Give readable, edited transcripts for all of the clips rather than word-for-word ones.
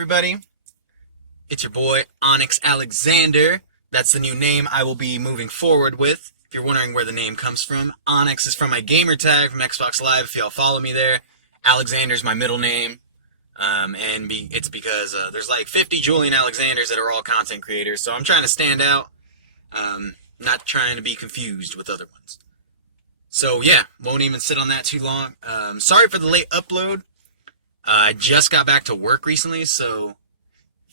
everybody? It's your boy, Onyx Alexander. That's the new name I will be moving forward with. If you're wondering where the name comes from, Onyx is from my gamer tag from Xbox Live, if y'all follow me there. Alexander's my middle name. It's because there's like 50 Julian Alexanders that are all content creators, so I'm trying to stand out, not trying to be confused with other ones. So yeah, won't even sit on that too long. Sorry for the late upload. I just got back to work recently, so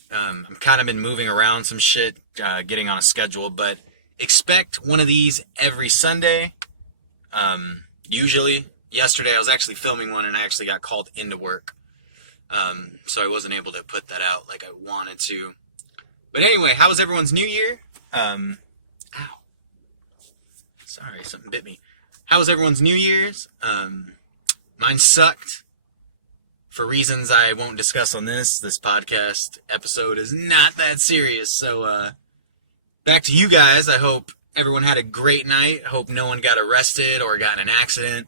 I've kind of been moving around some shit, getting on a schedule, but expect one of these every Sunday. Usually. Yesterday I was actually filming one and I actually got called into work. So I wasn't able to put that out like I wanted to. But anyway, how was everyone's New Year? Ow. Sorry, something bit me. How was everyone's New Year's? Mine sucked. For reasons I won't discuss on this podcast episode is not that serious. So, back to you guys. I hope everyone had a great night. I hope no one got arrested or got in an accident.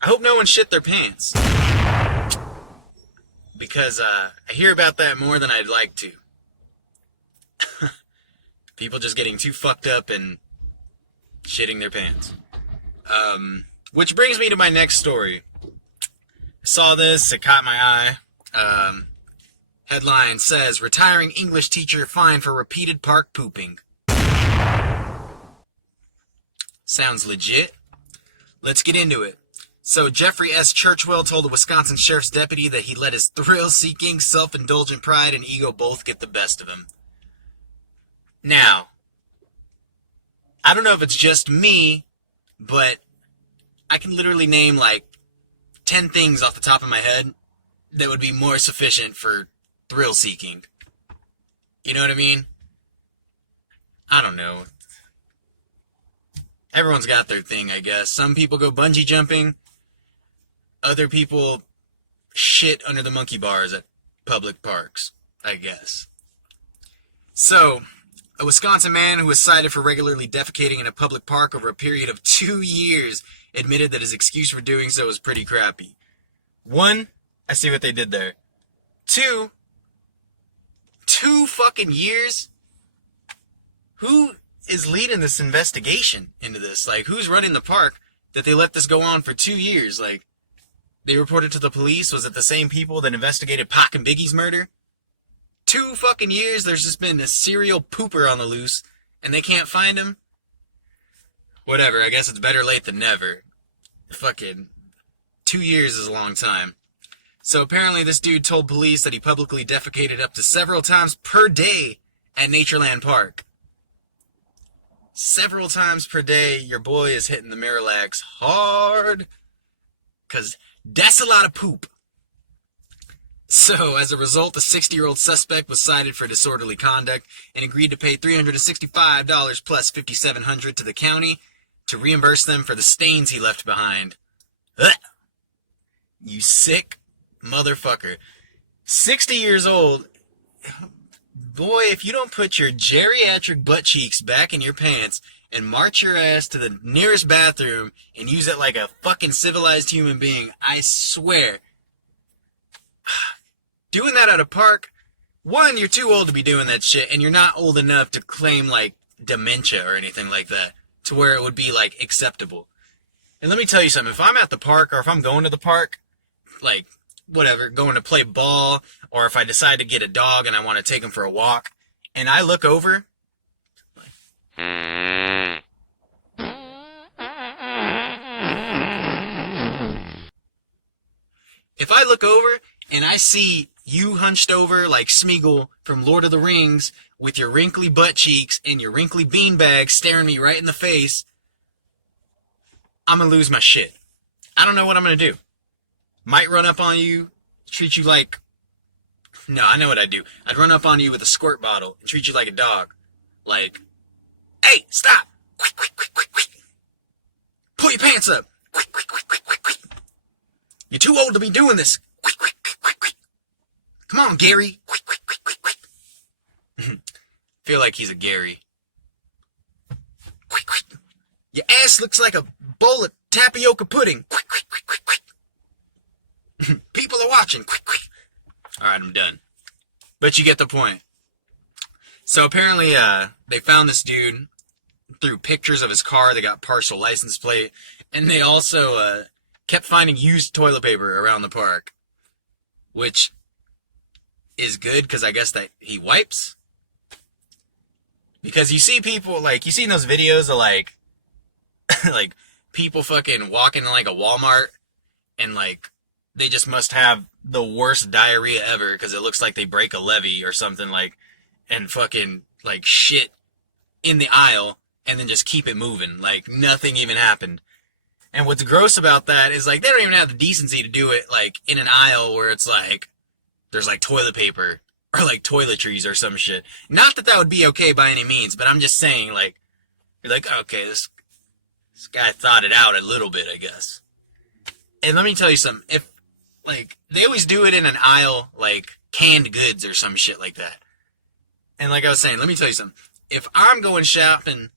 I hope no one shit their pants. Because, I hear about that more than I'd like to. People just getting too fucked up and shitting their pants. Which brings me to my next story. I saw this, it caught my eye. Headline says, retiring English teacher fined for repeated park pooping. Sounds legit. Let's get into it. So Jeffrey S. Churchwell told a Wisconsin sheriff's deputy that he let his thrill-seeking, self-indulgent pride and ego both get the best of him. Now, I don't know if it's just me, but I can literally name like 10 things off the top of my head that would be more sufficient for thrill-seeking. You know what I mean? I don't know. Everyone's got their thing, I guess. Some people go bungee jumping. Other people shit under the monkey bars at public parks, I guess. So, a Wisconsin man who was cited for regularly defecating in a public park over a period of 2 years admitted that his excuse for doing so was pretty crappy. 1, I see what they did there. 2 fucking years? Who is leading this investigation into this? Like, who's running the park that they let this go on for 2 years? Like, they reported to the police. Was it the same people that investigated Pac and Biggie's murder? 2 fucking years, there's just been a serial pooper on the loose, and they can't find him? Whatever, I guess it's better late than never. Fucking 2 years is a long time. So apparently this dude told police that he publicly defecated up to several times per day at Natureland Park. Several times per day, your boy is hitting the Miralax hard. Because that's a lot of poop. So, as a result, the 60-year-old suspect was cited for disorderly conduct and agreed to pay $365 plus $5,700 to the county to reimburse them for the stains he left behind. Ugh. You sick motherfucker. 60 years old. Boy, if you don't put your geriatric butt cheeks back in your pants and march your ass to the nearest bathroom and use it like a fucking civilized human being, I swear. Doing that at a park, 1, you're too old to be doing that shit, and you're not old enough to claim, like, dementia or anything like that, to where it would be, like, acceptable. And let me tell you something, if I'm at the park, or if I'm going to the park, like, whatever, going to play ball, or if I decide to get a dog and I want to take him for a walk, and I look over, if I look over and I see you hunched over like Smeagol from Lord of the Rings with your wrinkly butt cheeks and your wrinkly beanbag staring me right in the face, I'm gonna lose my shit. I don't know what I'm gonna do. Might run up on you, treat you like... No, I know what I'd do. I'd run up on you with a squirt bottle and treat you like a dog. Like, hey, stop! Quick, quick, quick, quick, quick. Pull your pants up! Quick, quick, quick, quick, quick, quick. You're too old to be doing this. Quick, quick, quick, quick, quick. Come on, Gary. Quick, quick, quick, quick, quick. Feel like he's a Gary. Quick, quick. Your ass looks like a bowl of tapioca pudding. Quick, quick, quick, quick, quick. People are watching. Quick, quick. All right, I'm done. But you get the point. So apparently, they found this dude through pictures of his car. They got partial license plate, and they also kept finding used toilet paper around the park, which is good because I guess that he wipes. Because you see people, like, you seen those videos of, like, like, people fucking walking in, like, a Walmart, and, like, they just must have the worst diarrhea ever because it looks like they break a levee or something, like, and fucking, like, shit in the aisle, and then just keep it moving, like, nothing even happened. And what's gross about that is, like, they don't even have the decency to do it, like, in an aisle where it's, like, there's, like, toilet paper, or, like, toiletries or some shit. Not that that would be okay by any means, but I'm just saying, like, you're like, okay, this guy thought it out a little bit, I guess. And let me tell you something, if, like, they always do it in an aisle, like, canned goods or some shit like that. And like I was saying, let me tell you something. If I'm going shopping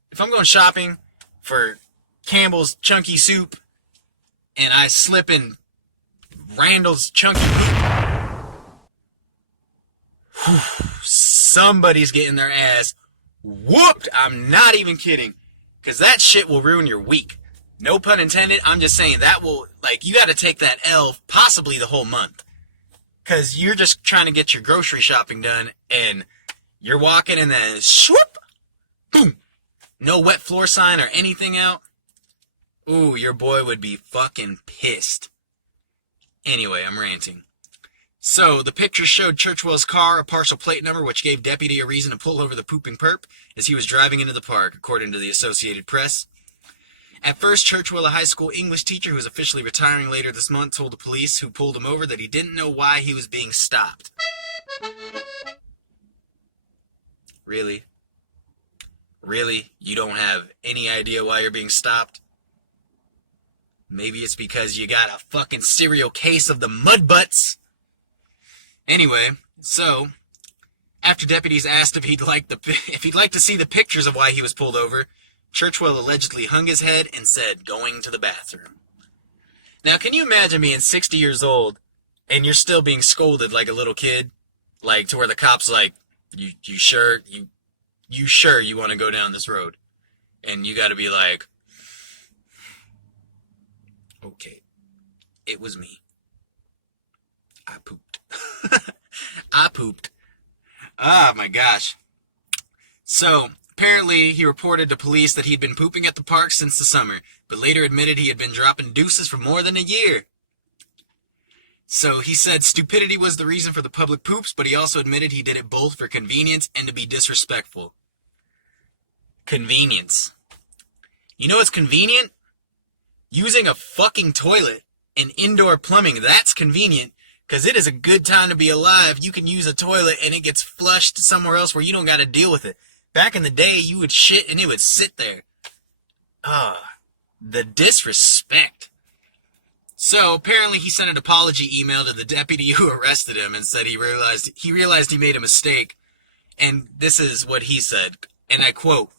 for Campbell's Chunky Soup, and I slip in Randall's Chunky Poop, somebody's getting their ass whooped. I'm not even kidding. Because that shit will ruin your week. No pun intended. I'm just saying that will, like, you got to take that L possibly the whole month. Because you're just trying to get your grocery shopping done, and you're walking and then swoop, boom. No wet floor sign or anything out. Ooh, your boy would be fucking pissed. Anyway, I'm ranting. So, the picture showed Churchwell's car, a partial plate number, which gave deputy a reason to pull over the pooping perp as he was driving into the park, according to the Associated Press. At first, Churchwell, a high school English teacher who is officially retiring later this month, told the police who pulled him over that he didn't know why he was being stopped. Really? Really? You don't have any idea why you're being stopped? Maybe it's because you got a fucking serial case of the mud butts. Anyway, so, after deputies asked if he'd like to see the pictures of why he was pulled over, Churchwell allegedly hung his head and said, going to the bathroom. Now, can you imagine being 60 years old and you're still being scolded like a little kid? Like, to where the cop's like, you sure you want to go down this road? And you gotta be like, okay, it was me. I pooped. I pooped. Ah, my gosh. So, apparently, he reported to police that he'd been pooping at the park since the summer, but later admitted he had been dropping deuces for more than a year. So, he said stupidity was the reason for the public poops, but he also admitted he did it both for convenience and to be disrespectful. Convenience. You know what's convenient? Using a fucking toilet and indoor plumbing, that's convenient. Because it is a good time to be alive. You can use a toilet and it gets flushed somewhere else where you don't got to deal with it. Back in the day, you would shit and it would sit there. The disrespect. So, apparently he sent an apology email to the deputy who arrested him and said he realized he made a mistake. And this is what he said, and I quote,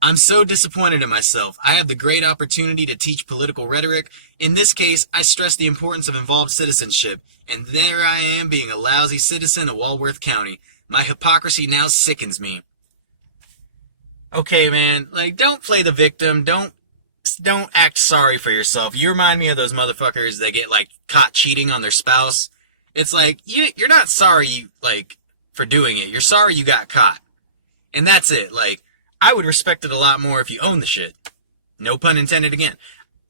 "I'm so disappointed in myself. I have the great opportunity to teach political rhetoric. In this case, I stress the importance of involved citizenship. And there I am being a lousy citizen of Walworth County. My hypocrisy now sickens me." Okay, man, like, don't play the victim. Don't act sorry for yourself. You remind me of those motherfuckers that get, like, caught cheating on their spouse. It's like, you're not sorry, like, for doing it. You're sorry you got caught. And that's it. Like, I would respect it a lot more if you own the shit. No pun intended again.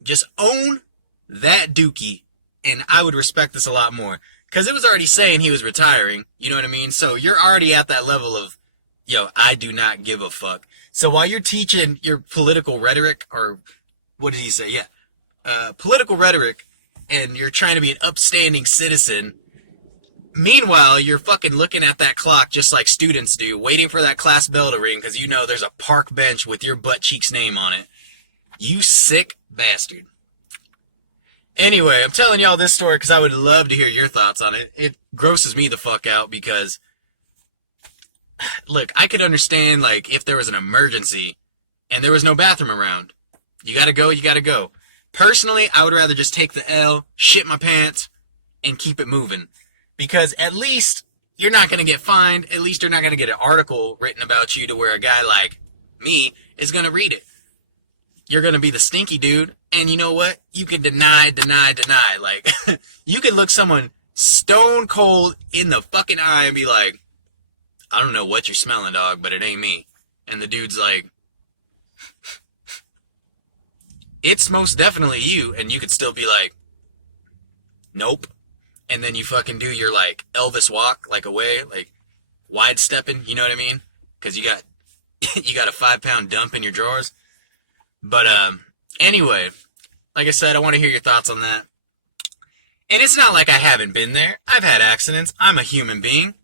Just own that dookie, and I would respect this a lot more. Because it was already saying he was retiring, you know what I mean? So you're already at that level of, yo, I do not give a fuck. So while you're teaching your political rhetoric, or what did he say? Yeah. Political rhetoric, and you're trying to be an upstanding citizen, meanwhile, you're fucking looking at that clock just like students do, waiting for that class bell to ring because you know there's a park bench with your butt cheek's name on it. You sick bastard. Anyway, I'm telling y'all this story because I would love to hear your thoughts on it. It grosses me the fuck out because, look, I could understand, like, if there was an emergency and there was no bathroom around. You gotta go, you gotta go. Personally, I would rather just take the L, shit my pants, and keep it moving. Because at least you're not going to get fined. At least you're not going to get an article written about you to where a guy like me is going to read it. You're going to be the stinky dude. And you know what? You can deny. Like, you can look someone stone cold in the fucking eye and be like, I don't know what you're smelling, dog, but it ain't me. And the dude's like, it's most definitely you. And you could still be like, nope. And then you fucking do your, like, Elvis walk, like, away, like, wide stepping, you know what I mean? Because you got a 5-pound dump in your drawers. But, anyway, like I said, I want to hear your thoughts on that. And it's not like I haven't been there. I've had accidents. I'm a human being.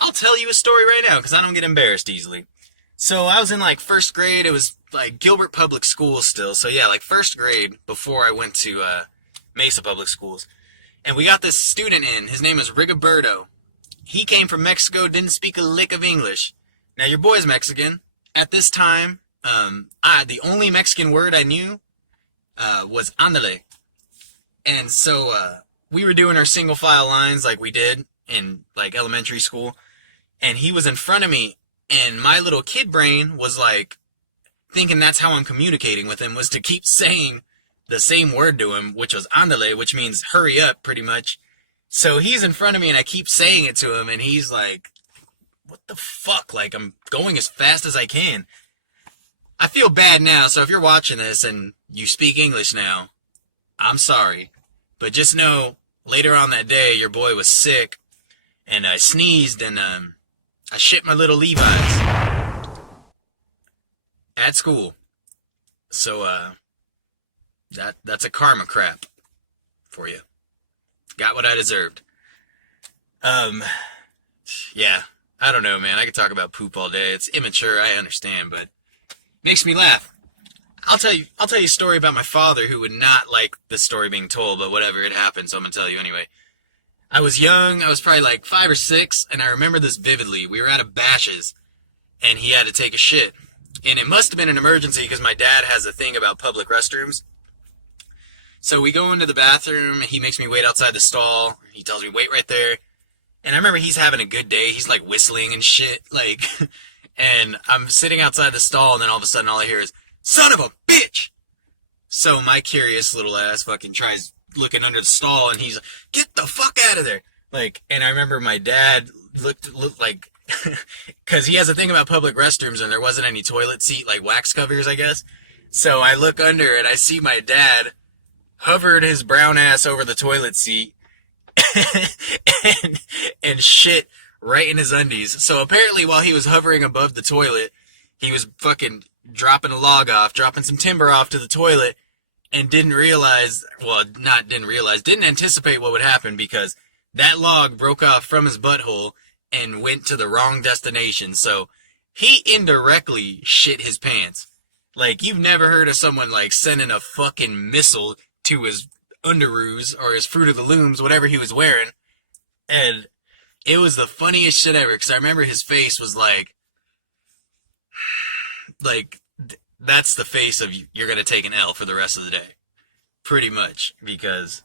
I'll tell you a story right now, because I don't get embarrassed easily. So, I was in, like, first grade. It was, like, Gilbert Public Schools still. So, yeah, like, first grade before I went to, Mesa Public Schools. And we got this student in. His name is Rigoberto. He came from Mexico, didn't speak a lick of English. Now, your boy's Mexican. At this time, the only Mexican word I knew was andale. And so we were doing our single file lines like we did in like elementary school. And he was in front of me. And my little kid brain was like thinking that's how I'm communicating with him, was to keep saying the same word to him, which was andale, which means hurry up, pretty much. So he's in front of me, and I keep saying it to him, and he's like, what the fuck? Like, I'm going as fast as I can. I feel bad now, so if you're watching this and you speak English now, I'm sorry. But just know, later on that day, your boy was sick, and I sneezed, and I shit my little Levi's at school. So, that's a karma crap for you. Got what I deserved. Yeah, I don't know, man. I could talk about poop all day. It's immature, I understand, but makes me laugh. I'll tell you a story about my father who would not like this story being told, but whatever, it happened, so I'm gonna tell you anyway. I was young, I was probably like 5 or 6, and I remember this vividly. We were at a Bash's, and he had to take a shit. And it must have been an emergency because my dad has a thing about public restrooms. So we go into the bathroom, he makes me wait outside the stall, he tells me wait right there, and I remember he's having a good day, he's like whistling and shit, like, and I'm sitting outside the stall, and then all of a sudden all I hear is, son of a bitch! So my curious little ass fucking tries looking under the stall, and he's like, get the fuck out of there! Like, and I remember my dad looked like, because he has a thing about public restrooms, and there wasn't any toilet seat, like wax covers, I guess, so I look under, and I see my dad hovered his brown ass over the toilet seat and shit right in his undies. So apparently while he was hovering above the toilet, he was fucking dropping a log off, dropping some timber off to the toilet, and didn't anticipate what would happen, because that log broke off from his butthole and went to the wrong destination. So he indirectly shit his pants. Like, you've never heard of someone like sending a fucking missile to his underoos or his Fruit of the Looms, whatever he was wearing. And it was the funniest shit ever, because I remember his face was like, that's the face of you're going to take an L for the rest of the day. Pretty much, because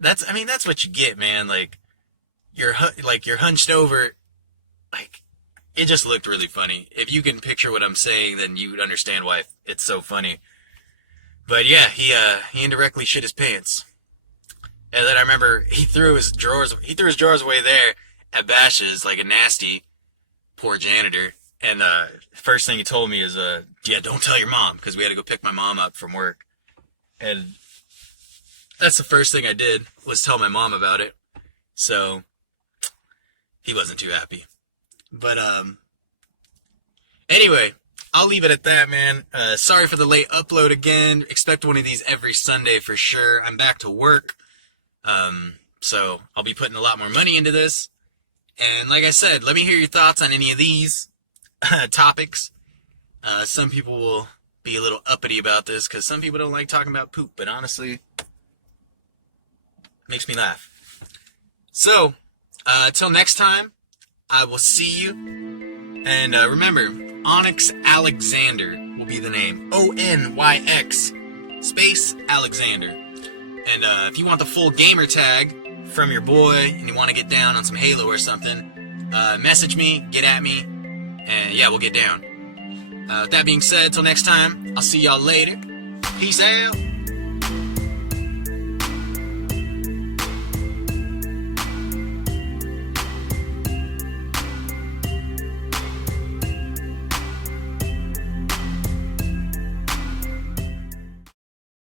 that's what you get, man. Like, you're hunched over, like, it just looked really funny. If you can picture what I'm saying, then you would understand why it's so funny. But yeah, he indirectly shit his pants. And then I remember he threw his drawers away there at Bash's, like a nasty poor janitor. And first thing he told me is, yeah, don't tell your mom, because we had to go pick my mom up from work. And that's the first thing I did, was tell my mom about it. So he wasn't too happy. But anyway, I'll leave it at that, man. Sorry for the late upload again. Expect one of these every Sunday for sure. I'm back to work. So I'll be putting a lot more money into this. And like I said, let me hear your thoughts on any of these topics. Some people will be a little uppity about this, because some people don't like talking about poop, but honestly, it makes me laugh. So, till next time, I will see you. And remember, Onyx Alexander will be the name. ONYX space Alexander. And if you want the full gamer tag from your boy and you want to get down on some Halo or something, message me, get at me, and yeah, we'll get down. With that being said, till next time, I'll see y'all later. Peace out.